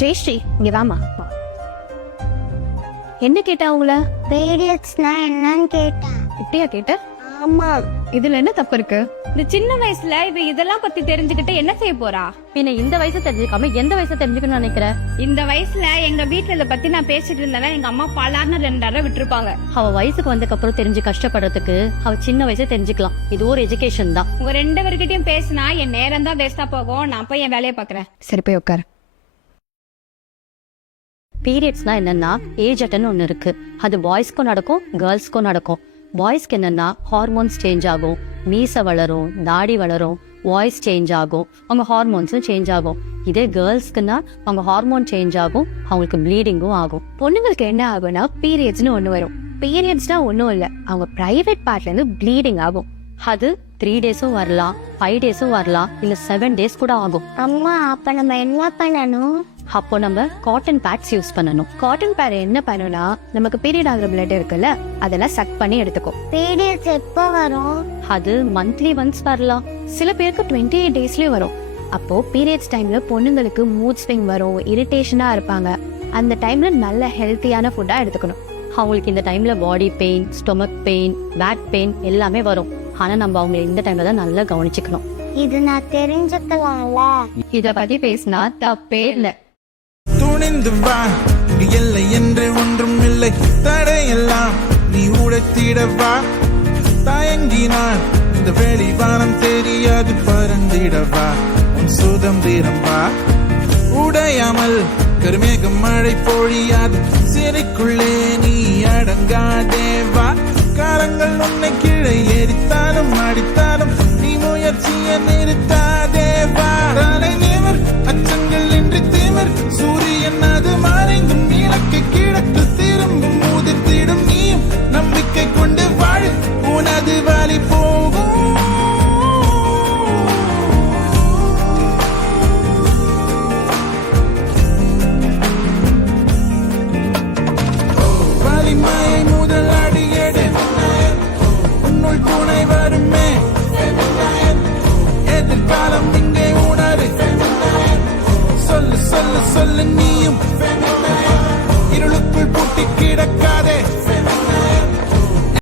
ஜெயஸ்ரீ இங்க வாமா. என்ன கேட்டா உங்கள? பீரியட்ஸ்னா என்னன்னு கேட்டேன். இப்படியா கேட்ட? ஆமா. இதுல என்ன தப்பு இருக்கு? இந்த சின்ன வயசுல இவ இதெல்லாம் பத்தி தெரிஞ்சுக்கிட்டு என்ன செய்ய போறா? பின்ன இந்த வயசு தெரிஞ்சுக்காம எந்த வயசு தெரிஞ்சுக்கணும்னு நினைக்கிற? இந்த வயசுல எங்க வீட்டுல இத பத்தி நான் பேசிட்டு இருந்தேன்னா எங்க அம்மா பலார்னு 2 தடவை விட்டுருப்பாங்க. அவ வயசுக்கு வந்ததுக்கு அப்புறம் தெரிஞ்சு கஷ்டப்படுறதுக்கு அவ சின்ன வயசு தெரிஞ்சுக்கலாம். இது ஒரு எஜுகேஷன் தான். உங்க 2 பேர்கிட்டயும் பேசினா என் நேரம் தான் வேஸ்டா போகும். நான் போய் என் வேலையை பாக்குறேன். சரி போய் உட்காரு. பீரியட்ஸ்னா என்னன்னா ஏஜ் அட்டன் ஒன்னு இருக்கு. அது பாய்ஸ்க்கும் நடக்கும், கேர்ள்ஸ்க்கும் நடக்கும். பாய்ஸ்க்கு என்னன்னா ஹார்மோன்ஸ் சேஞ்ச் ஆகும், மீசை வளரும், தாடி வளரும், வாய்ஸ் சேஞ்ச் ஆகும், அவங்க ஹார்மோன்ஸும் சேஞ்ச் ஆகும். இதே கேர்ள்ஸ்க்குன்னா அவங்க ஹார்மோன் சேஞ்ச் ஆகும், அவங்களுக்கு ப்ளீடிங்கும் ஆகும். பொண்ணுங்களுக்கு என்ன ஆகும்னா பீரியட்ஸ்னு ஒண்ணு வரும். பீரியட்ஸ்னா ஒன்னும் இல்ல, அவங்க பிரைவேட் பார்ட்ல இருந்து ப்ளீடிங் ஆகும். அது 3 டேஸும் வரலாம், 5 டேஸும் வரலாம், இல்ல 7 டேஸ் கூட ஆகும். அம்மா அப்ப நம்ம என்ன பண்ணணும்? அப்போ நம்ம காட்டன் பேட்ஸ் யூஸ் பண்ணணும். காட்டன் பேட் என்ன பண்ணுனா நமக்கு பீரியட் ஆகுற பிளட் இருக்குல்ல அதெல்லாம் சக் பண்ணி எடுத்துக்கும். பீரியட்ஸ் எப்போ வரும்? அது மந்த்லி ஒன்ஸ் வரலாம், சில பேருக்கு 28 டேஸ்லயும் வரும். அப்போ பீரியட்ஸ் டைம்ல பொண்ணுங்களுக்கு மூட் ஸ்விங் வரும், இரிட்டேஷனா இருப்பாங்க. அந்த டைம்ல நல்ல ஹெல்த்தியான ஃபுட்டா எடுத்துக்கணும். அவங்களுக்கு இந்த டைம்ல body pain, stomach pain, back pain எல்லாமே வரும். ஆனா நம்ம அவங்க இந்த டைம்ல தான் நல்லா கவனிச்சுக்கணும். இது நான் தெரிஞ்சுக்கலாம்ல. இத பத்தி பேசினா தப்பே இல்ல. துணிந்து வா, இல்லை என்று ஒன்றும் இல்லை, தடையெல்லாம் நீ உடைத்திடவா. தயங்கினான் இந்த வெளிவானம் தெரியாது, பறந்திடவா உன் சுதந்திரம் வா. உடையாமல் கருமேகம் மழை பொழியாது, சிறைக்குள்ளே நீ அடங்காதேவா. காரங்கள் உன்னை கீழே எரித்தாலும் அடித்தாலும் நீ முயற்சியை நிறுத்தாதேவா.